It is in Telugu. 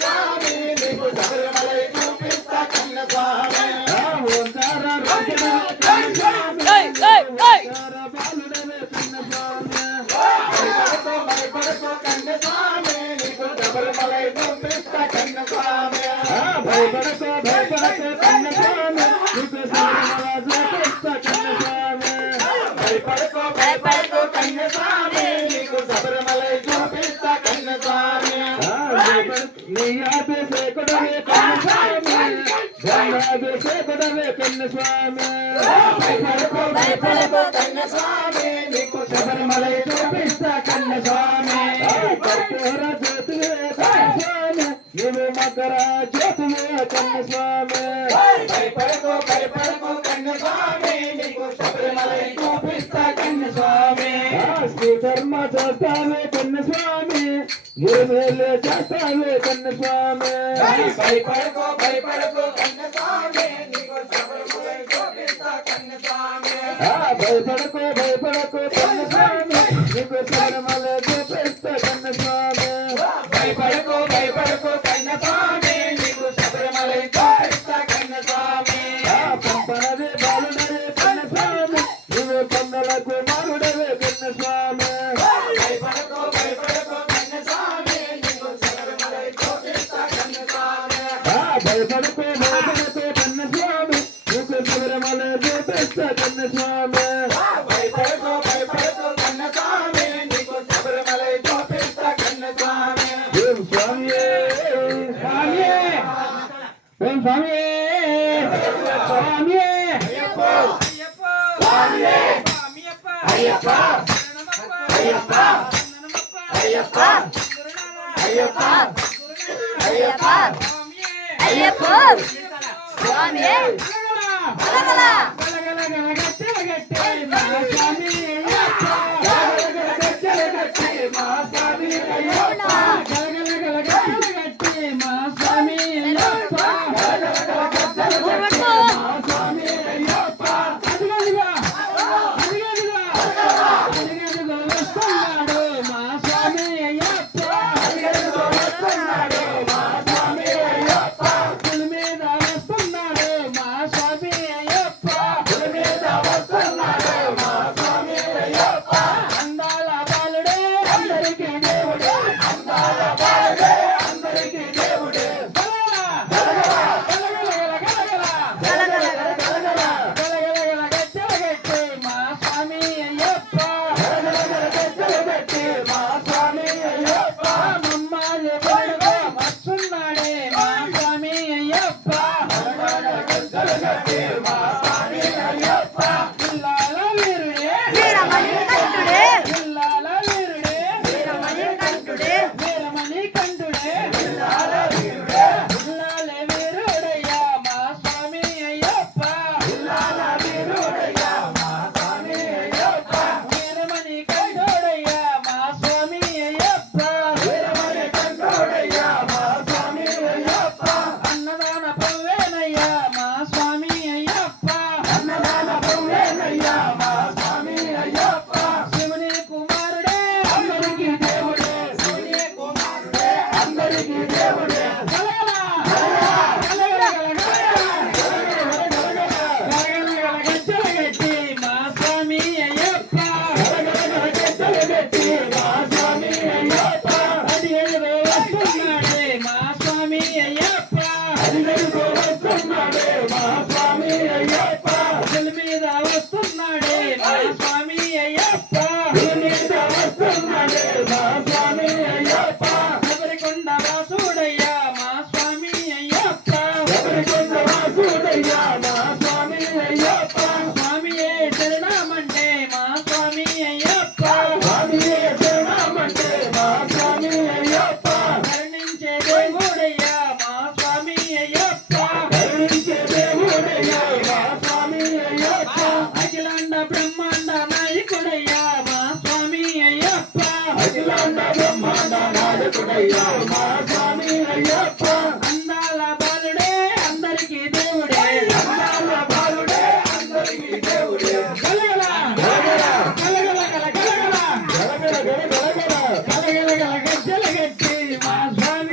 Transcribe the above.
స్వామి నీకు శబరిమలై చూపిస్తా కన్న స్వామి ఓంకార భయపడకో కన్న స్వామి నీకు శబరిమలై చూపిస్తా కన్న స్వామి భయపడకో కన్న స్వామి నీకు శబరిమలై చూపిస్తా కన్న స్వామి భయపడకో కన్న స్వామి నీకు శబరిమలై చూపిస్తా కన్న స్వామి నీ అభిషేకుడవే కన్న స్వామి అభిషేకుడవే కన్న స్వామి భయపడకో కన్న స్వామి నీకు శబరిమలై చూపిస్తా కన్న స్వామి కర్పూర జ్యోతివే కన్న స్వామి నువ్వు మకర జ్యోతివే కన్న స్వామి భయపడకో కన్న స్వామి నీకు శబరిమలై చూపిస్తా కన్న స్వామి శ్రీధర్మ చేస్తావే కన్న స్వామి గిరిమేలు చేస్తావే కన్న స్వామి భయపడకో కన్న స్వామి నీకు శబరిమలై చూపిస్తా కన్న స్వామి భయపడకో కన్న స్వామి నీకు శబరిమలై చూపిస్తా కన్న స్వామి భయపడకో కన్న స్వామి నీకు శబరిమలై చూపిస్తా కన్న స్వామి పంపనవే బాలుడవే కన్న స్వామి నువ్వు కొండలకు మారుడవే కన్న స్వామి భయపడకో కన్న స్వామి నీకు శబరిమలై చూపిస్తా కన్న స్వామి భయపడకో కన్న స్వామి నీకు శబరిమలై చూపిస్తా కన్న స్వామి భయపడకో కన్న స్వామి నీకు శబరిమలై చూపిస్తా కన్న స్వామి ఓం స్వామి ఓం స్వామి స్వామి అయ్యప్ప అయ్యప్ప అయ్యప్ప అయ్యప్ప అయ్యప్ప అయ్యప్ప స్వామి అందాల బాలుడే అందరికీ దేవుడే, అందాల బాలుడే అందరికీ దేవుడే. గలగల గలగల గలగల గలగల గలగల గలగల గలగల గజ్జల గట్టి మా స్వామి